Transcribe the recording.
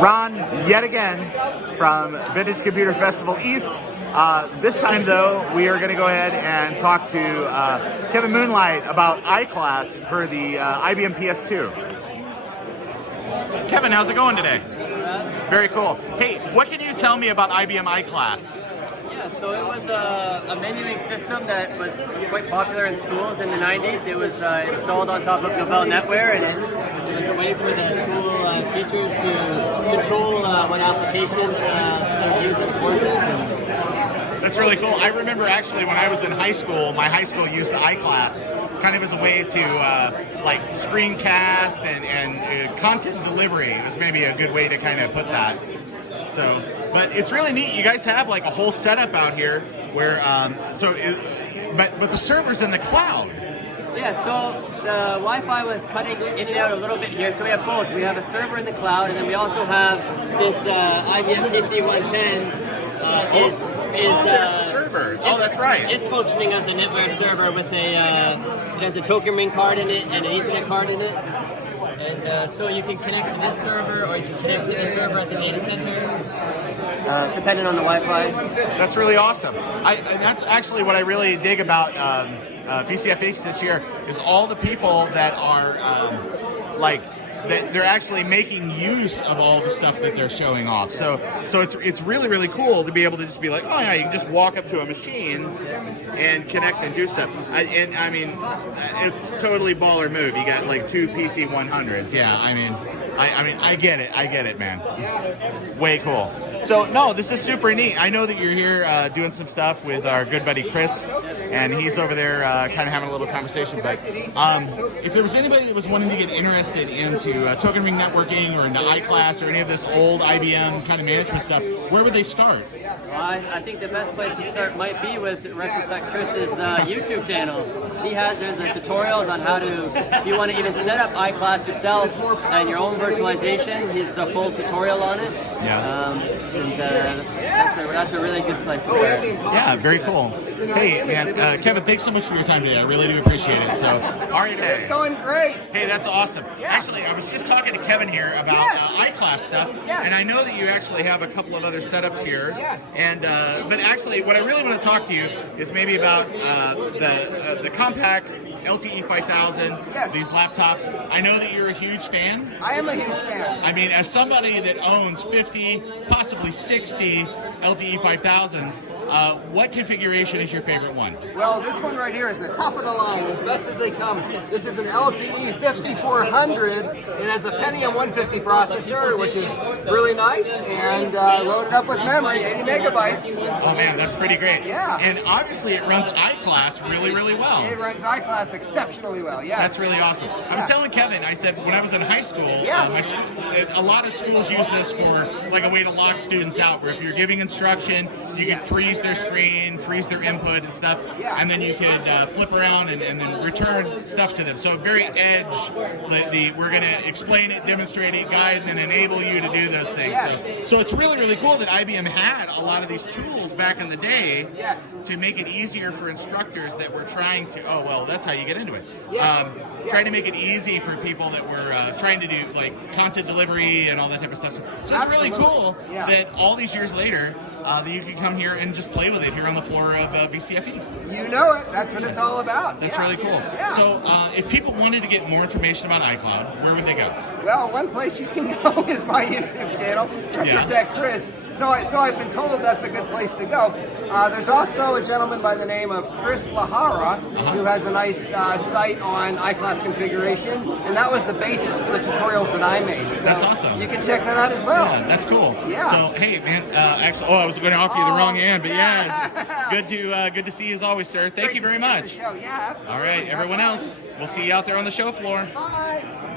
Ron, yet again, from Vintage Computer Festival East. This time, though, we are going to go ahead and talk to Kevin Moonlight about iClass for the IBM PS2. Kevin, how's it going today? Very cool. Hey, what can you tell me about IBM iClass? Yeah, so it was a menuing system that was quite popular in schools in the 90s. It was installed on top of Novell NetWare, and it was a way for the school teachers to control what applications they're using courses. That's really cool. I remember actually when I was in high school, my high school used iClass kind of as a way to like screencast and content delivery is maybe a good way to kind of put that. So, but it's really neat. You guys have like a whole setup out here where, but the server's in the cloud. Yeah, so the Wi-Fi was cutting in and out a little bit here, so we have both. We have a server in the cloud, and then we also have this IBM PC110 there's a server. Oh, that's right. It's functioning as a NetWare server with it has a token ring card in it and an Ethernet card in it. And so you can connect to this server, or you can connect to the server at the data center, depending on the Wi-Fi. That's really awesome. And that's actually what I really dig about VCFED this year is all the people that are they're actually making use of all the stuff that they're showing off. So it's really, really cool to be able to just be like, oh yeah, you can just walk up to a machine and connect and do stuff. I mean, it's totally baller move. You got like 2 PC 100s. Yeah, I mean, I get it, man. Way cool. So no, this is super neat. I know that you're here doing some stuff with our good buddy Chris, and he's over there kind of having a little conversation. But if there was anybody that was wanting to get interested into token ring networking or into iClass or any of this old IBM kind of management stuff, where would they start? Well, I think the best place to start might be with RetroTech Chris's YouTube channel. There's tutorials on how to, if you want to even set up iClass yourself and your own virtualization, he's a full tutorial on it. Yeah. That's a really good place to start. Yeah, very cool. Hey, man, Kevin, thanks so much for your time today. I really do appreciate it. So, all right, it's going great. Hey, that's awesome. Yeah. Actually, I was just talking to Kevin here about iClass stuff, and I know that you actually have a couple of other setups here. Yes. And but actually, what I really want to talk to you is maybe about the compact LTE 5000, these laptops. I know that you're a huge fan. I am a huge fan. I mean, as somebody that owns 50, possibly 60 LTE 5000s, what configuration is your favorite one? Well, this one right here is the top of the line, as best as they come. This is an LTE 5400. It has a Pentium 150 processor, which is really nice, and loaded up with memory, 80 megabytes. Oh man, that's pretty great. Yeah. And obviously it runs iClass really, really well. It runs iClass exceptionally well, yes. That's really awesome. I was telling Kevin, I said when I was in high school, a lot of schools use this for like a way to log students out, where if you're giving instruction, you can freeze their screen, freeze their input and stuff, and then you could flip around and then return stuff to them. So very edge, we're going to explain it, demonstrate it, guide, and then enable you to do those things. Yes. So it's really, really cool that IBM had a lot of these tools back in the day to make it easier for instructors that were trying to, oh, well, that's how you get into it. Trying to make it easy for people that were trying to do like content delivery and all that type of stuff. So it's really cool that all these years later, that you can come here and just play with it here on the floor of VCF East. You know it. That's what it's all about. That's really cool. Yeah. So if people wanted to get more information about iCloud, where would they go? Well, one place you can go is my YouTube channel, RetroTech Chris. So I've been told that's a good place to go. There's also a gentleman by the name of Chris Lahara who has a nice site on iClass configuration, and that was the basis for the tutorials that I made. So that's awesome. You can check that out as well. Yeah, that's cool. Yeah. So hey, man, actually, I was going to offer you the wrong hand, but good to see you as always, sir. Thank you very much. Yeah, absolutely. All right, everyone else, we'll see you out there on the show floor. Bye.